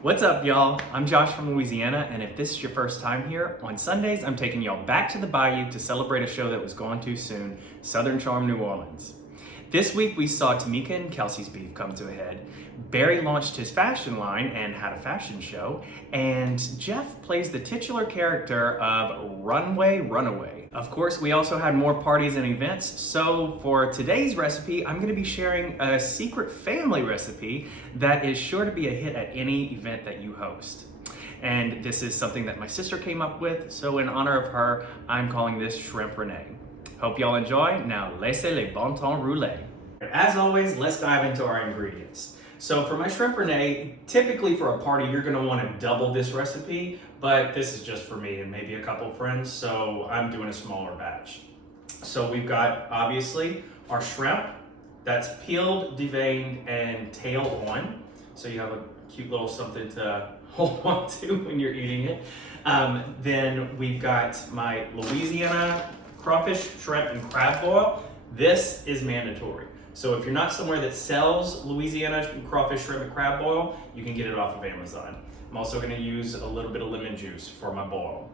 What's up, y'all? I'm Josh from Louisiana, and if this is your first time here, on Sundays I'm taking y'all back to the bayou to celebrate a show that was gone too soon, Southern Charm New Orleans. This week we saw Tamica and Kelsey's beef come to a head, Barry launched his fashion line and had a fashion show, and Jeff plays the titular character of Runway, Runaway. Of course, we also had more parties and events, so for today's recipe, I'm going to be sharing a secret family recipe that is sure to be a hit at any event that you host. And this is something that my sister came up with, so in honor of her, I'm calling this Shrimp Rene. Hope y'all enjoy. Now, laissez les bon temps rouler. As always, let's dive into our ingredients. So for my shrimp Rene, typically for a party, you're gonna wanna double this recipe, but this is just for me and maybe a couple friends, so I'm doing a smaller batch. So we've got, obviously, our shrimp that's peeled, deveined, and tail on. So you have a cute little something to hold on to when you're eating it. Then we've got my Louisiana crawfish, shrimp, and crab boil. This is mandatory. So if you're not somewhere that sells Louisiana crawfish, shrimp, and crab boil, you can get it off of Amazon. I'm also gonna use a little bit of lemon juice for my boil.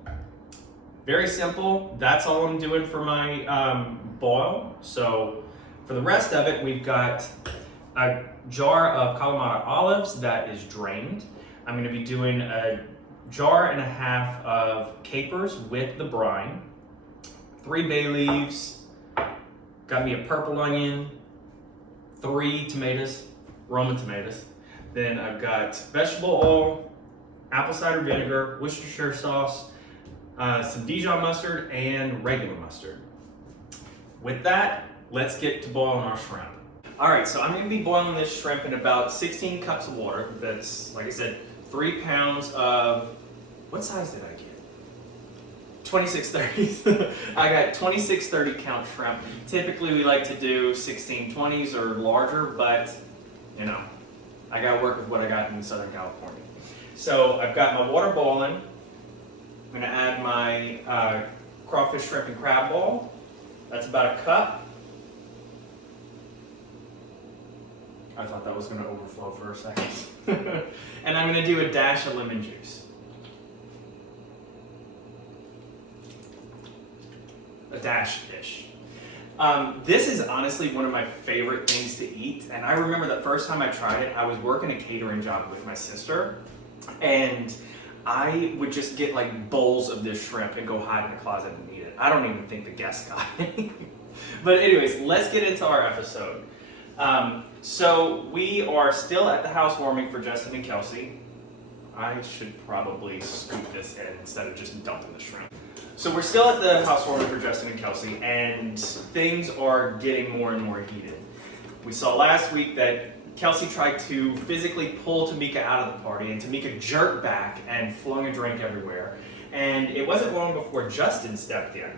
Very simple, that's all I'm doing for my boil. So for the rest of it, we've got a jar of kalamata olives that is drained. I'm gonna be doing a jar and a half of capers with the brine, 3 bay leaves, got me a purple onion, 3 tomatoes, Roman tomatoes. Then I've got vegetable oil, apple cider vinegar, Worcestershire sauce, some Dijon mustard, and regular mustard. With that, let's get to boiling our shrimp. All right, so I'm gonna be boiling this shrimp in about 16 cups of water. That's, like I said, 3 pounds of, what size did I get? 2630s. I got 2630 count shrimp. Typically we like to do 1620s or larger, but you know, I gotta work with what I got in Southern California. So I've got my water boiling. I'm gonna add my crawfish, shrimp, and crab boil. That's about a cup. I thought that was gonna overflow for a second. And I'm gonna do a dash of lemon juice. A dash-ish. This is honestly one of my favorite things to eat, and I remember the first time I tried it, I was working a catering job with my sister, and I would just get like bowls of this shrimp and go hide in the closet and eat it. I don't even think the guests got it. But anyways, let's get into our episode. So we are still at the housewarming for Justin and Kelsey. I should probably scoop this in instead of just dumping the shrimp. So we're still at the housewarming for Justin and Kelsey, and things are getting more and more heated. We saw last week that Kelsey tried to physically pull Tamica out of the party, and Tamica jerked back and flung a drink everywhere. And it wasn't long before Justin stepped in.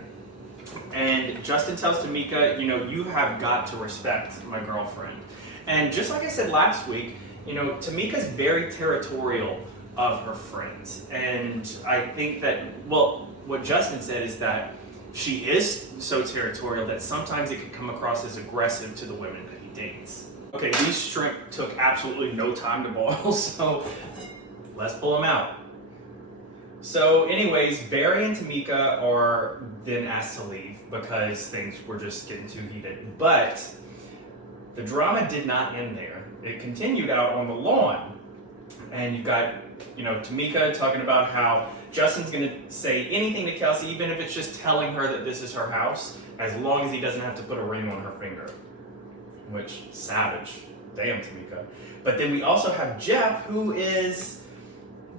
And Justin tells Tamica, you know, you have got to respect my girlfriend. And just like I said last week, you know, Tamica's very territorial of her friends. And I think that, well, what Justin said is that she is so territorial that sometimes it can come across as aggressive to the women that he dates. Okay, these shrimp took absolutely no time to boil, so let's pull them out. So anyways, Barry and Tamica are then asked to leave because things were just getting too heated. But the drama did not end there. It continued out on the lawn. And you've got, you know, Tamica talking about how Justin's gonna say anything to Kelsey, even if it's just telling her that this is her house, as long as he doesn't have to put a ring on her finger. Which, savage. Damn, Tamica. But then we also have Jeff, who is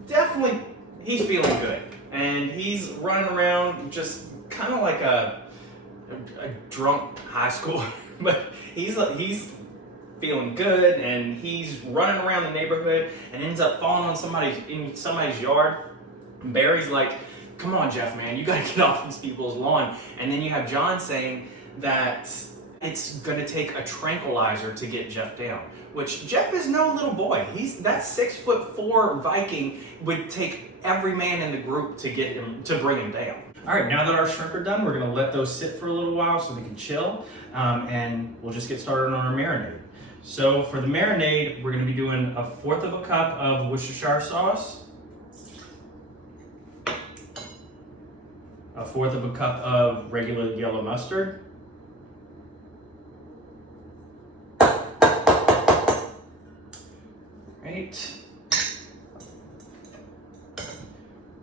definitely, he's feeling good. And he's running around just kind of like a drunk high schooler. But he's feeling good, and he's running around the neighborhood and ends up falling on in somebody's yard. And Barry's like, come on, Jeff, man, you gotta get off these people's lawn. And then you have John saying that it's gonna take a tranquilizer to get Jeff down, which Jeff is no little boy. That 6'4" Viking would take every man in the group to bring him down. All right, now that our shrimp are done, we're gonna let those sit for a little while so they can chill, and we'll just get started on our marinade. So for the marinade, we're gonna be doing 1/4 of a cup of Worcestershire sauce, 1/4 of a cup of regular yellow mustard, right,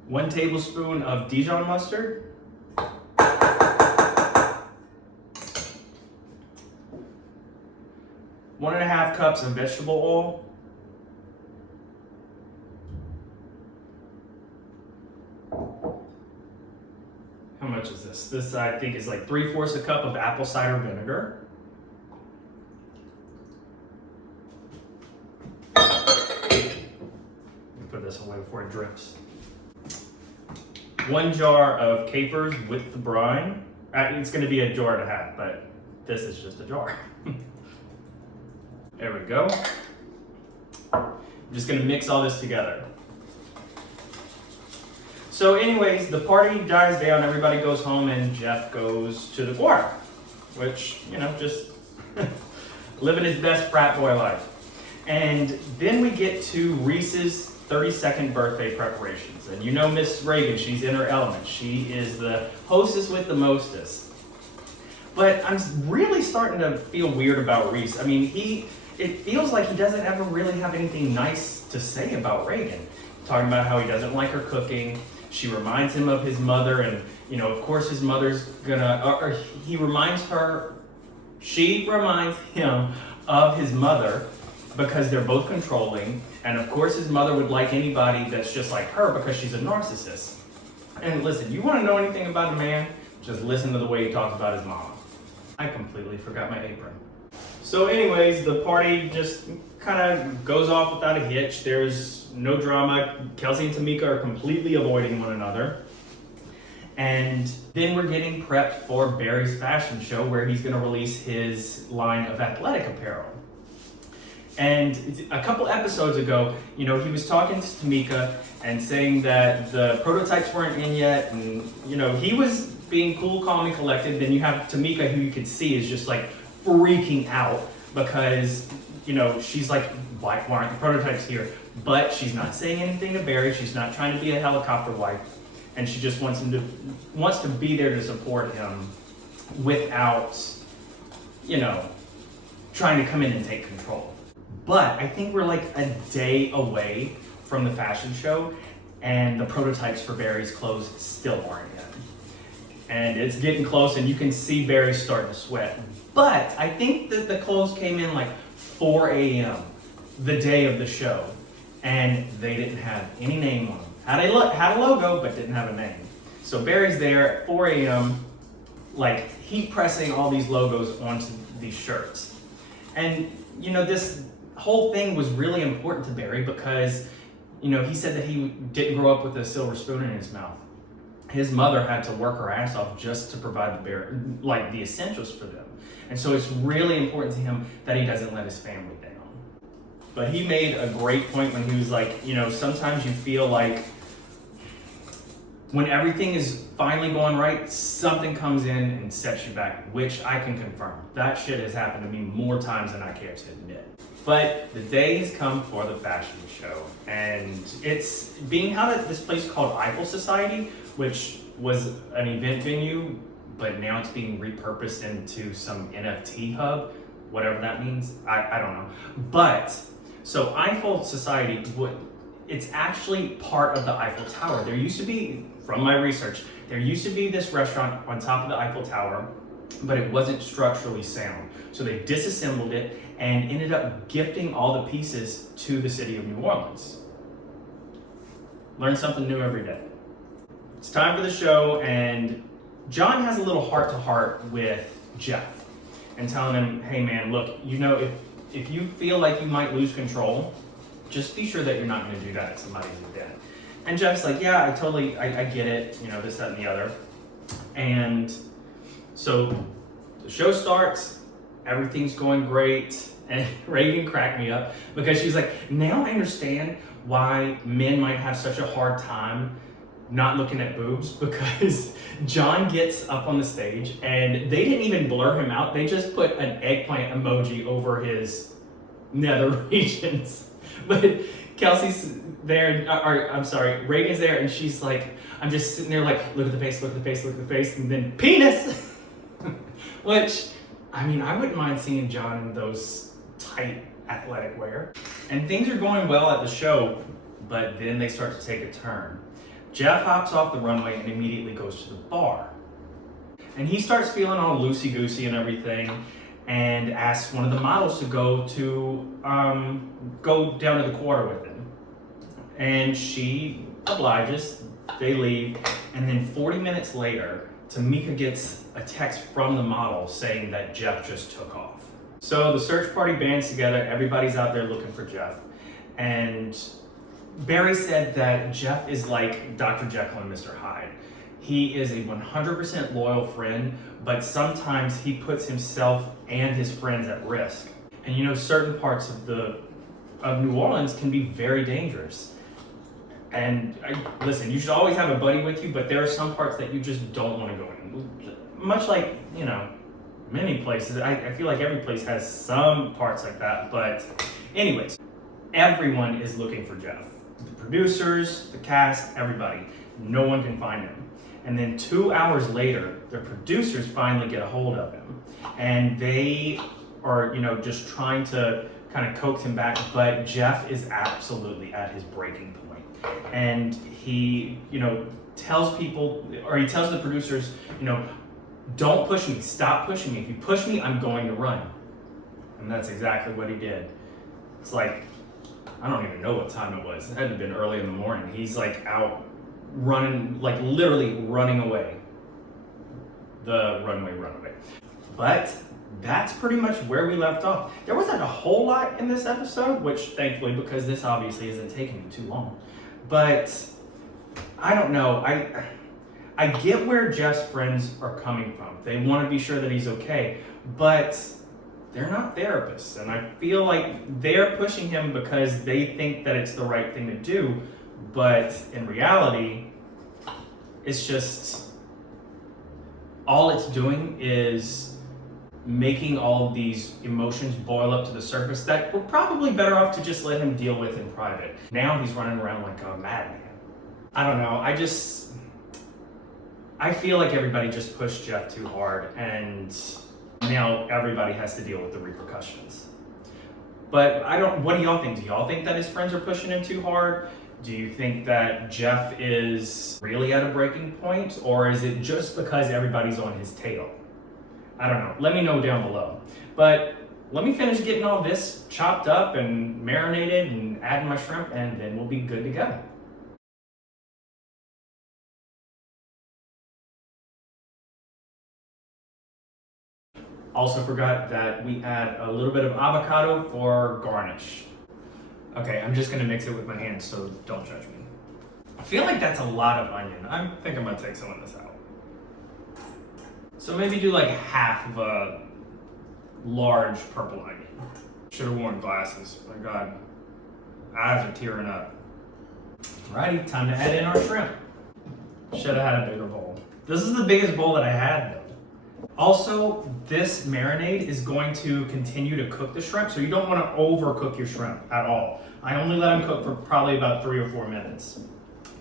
1 tablespoon of Dijon mustard, 1½ cups of vegetable oil, how much is this? This I think is like 3/4 a cup of apple cider vinegar. Put this away before it drips. 1 jar of capers with the brine. It's going to be a jar and a half, but this is just a jar. There we go. I'm just going to mix all this together. So anyways, the party dies down, everybody goes home, and Jeff goes to the choir, which, you know, just living his best frat boy life. And then we get to Reese's 32nd birthday preparations. And you know Miss Reagan, she's in her element. She is the hostess with the mostest. But I'm really starting to feel weird about Reese. I mean, it feels like he doesn't ever really have anything nice to say about Reagan. Talking about how he doesn't like her cooking. She reminds him of his mother, and, you know, of course his mother's gonna, or he reminds her, she reminds him of his mother because they're both controlling. And of course his mother would like anybody that's just like her because she's a narcissist. And listen, you want to know anything about a man? Just listen to the way he talks about his mama. I completely forgot my apron. So anyways, the party just kind of goes off without a hitch. There's no drama. Kelsey and Tamica are completely avoiding one another. And then we're getting prepped for Barry's fashion show where he's going to release his line of athletic apparel. And a couple episodes ago, you know, he was talking to Tamica and saying that the prototypes weren't in yet, and, you know, he was being cool, calm, and collected. Then you have Tamica, who you could see is just like freaking out because, you know, she's like, why aren't the prototypes here? But she's not saying anything to Barry. She's not trying to be a helicopter wife, and she just wants to be there to support him without, you know, trying to come in and take control. But I think we're like a day away from the fashion show, and the prototypes for Barry's clothes still aren't in. And it's getting close, and you can see Barry starting to sweat. But I think that the clothes came in like 4 a.m. the day of the show, and they didn't have any name on them. Had a logo, but didn't have a name. So Barry's there at 4 a.m. like heat pressing all these logos onto these shirts. And, you know, this whole thing was really important to Barry because, you know, he said that he didn't grow up with a silver spoon in his mouth. His mother had to work her ass off just to provide the essentials for them. And so it's really important to him that he doesn't let his family down. But he made a great point when he was like, you know, sometimes you feel like when everything is finally going right, something comes in and sets you back, which I can confirm. That shit has happened to me more times than I care to admit. But the day has come for the fashion show, and it's being held at this place called Eiffel Society, which was an event venue, but now it's being repurposed into some NFT hub, whatever that means. I don't know. But, so Eiffel Society, it's actually part of the Eiffel Tower. There used to be, from my research, there used to be this restaurant on top of the Eiffel Tower, but it wasn't structurally sound. So they disassembled it and ended up gifting all the pieces to the city of New Orleans. Learn something new every day. It's time for the show, and John has a little heart-to-heart with Jeff and telling him, hey man, look, you know, if you feel like you might lose control, just be sure that you're not going to do that at somebody's event. And Jeff's like, yeah, I get it, you know, this, that, and the other. And so the show starts, everything's going great, and Reagan cracked me up because she's like, now I understand why men might have such a hard time not looking at boobs, because John gets up on the stage and they didn't even blur him out. They just put an eggplant emoji over his nether regions. But Kelsey's there, or I'm sorry, Reagan's there, and she's like, I'm just sitting there like, look at the face, look at the face, look at the face, and then penis! Which, I mean, I wouldn't mind seeing John in those tight athletic wear. And things are going well at the show, but then they start to take a turn. Jeff hops off the runway and immediately goes to the bar. And he starts feeling all loosey-goosey and everything, and asks one of the models to go down to the quarter with him. And she obliges, they leave, and then 40 minutes later, Tamica gets a text from the model saying that Jeff just took off. So the search party bands together, everybody's out there looking for Jeff. And Barry said that Jeff is like Dr. Jekyll and Mr. Hyde. He is a 100% loyal friend, but sometimes he puts himself and his friends at risk. And you know, certain parts of New Orleans can be very dangerous. And listen, you should always have a buddy with you, but there are some parts that you just don't want to go in. Much like, you know, many places. I feel like every place has some parts like that. But anyways, everyone is looking for Jeff. The producers, the cast, everybody. No one can find him. And then 2 hours later, the producers finally get a hold of him. And they are, you know, just trying to kind of coax him back. But Jeff is absolutely at his breaking point. And he, you know, tells people, or he tells the producers, you know, don't push me, stop pushing me. If you push me, I'm going to run. And that's exactly what he did. It's like, I don't even know what time it was. It had to have been early in the morning. He's like out running, like literally running away. The Runaway. But that's pretty much where we left off. There wasn't a whole lot in this episode, which thankfully, because this obviously isn't taking me too long. But I don't know. I get where Jeff's friends are coming from. They want to be sure that he's okay, but they're not therapists. And I feel like they're pushing him because they think that it's the right thing to do. But in reality, it's just, all it's doing is making all of these emotions boil up to the surface that we're probably better off to just let him deal with in private. Now he's running around like a madman. I don't know, I feel like everybody just pushed Jeff too hard, and now everybody has to deal with the repercussions. But what do y'all think? Do y'all think that his friends are pushing him too hard? Do you think that Jeff is really at a breaking point, or is it just because everybody's on his tail? I don't know. Let me know down below. But let me finish getting all this chopped up and marinated and adding my shrimp, and then we'll be good to go. Also forgot that we add a little bit of avocado for garnish. Okay, I'm just gonna mix it with my hands, so don't judge me. I feel like that's a lot of onion. I think I'm gonna take some of this out. So maybe do like half of a large purple onion. Should have worn glasses. My God, eyes are tearing up. Alrighty, time to add in our shrimp. Should have had a bigger bowl. This is the biggest bowl that I had though. Also, this marinade is going to continue to cook the shrimp, so you don't want to overcook your shrimp at all. I only let them cook for probably about 3 or 4 minutes.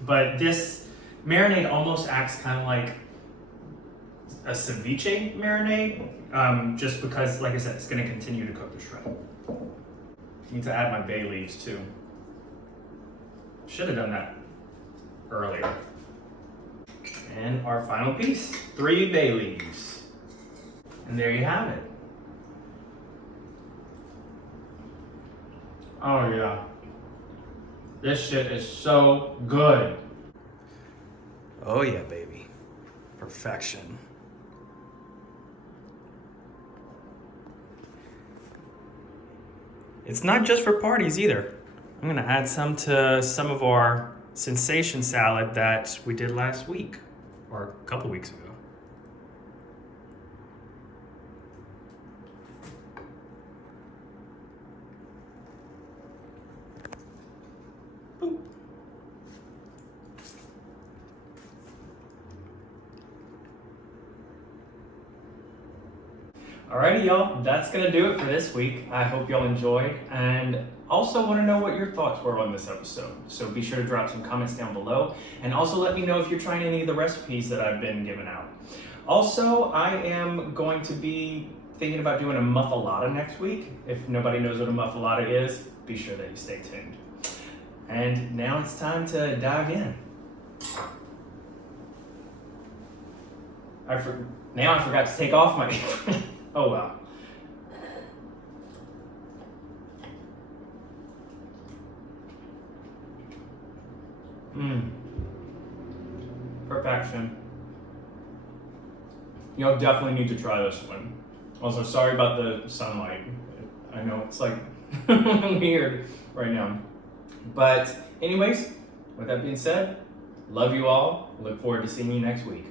But this marinade almost acts kind of like a ceviche marinade, just because, like I said, it's going to continue to cook the shrimp. Need to add my bay leaves too. Should have done that earlier. And our final piece, 3 bay leaves. And there you have it. Oh yeah. This shit is so good. Oh yeah, baby. Perfection. It's not just for parties either. I'm gonna add some to some of our sensation salad that we did last week, or a couple weeks ago. Alrighty, y'all, that's gonna do it for this week. I hope y'all enjoyed, and also want to know what your thoughts were on this episode. So be sure to drop some comments down below, and also let me know if you're trying any of the recipes that I've been giving out. Also, I am going to be thinking about doing a muffalata next week. If nobody knows what a muffalata is, be sure that you stay tuned. And now it's time to dive in. Now I forgot to take off my apron. Oh well. Perfection. You'll definitely need to try this one. Also, sorry about the sunlight. I know it's like weird right now. But anyways, with that being said, love you all. Look forward to seeing you next week.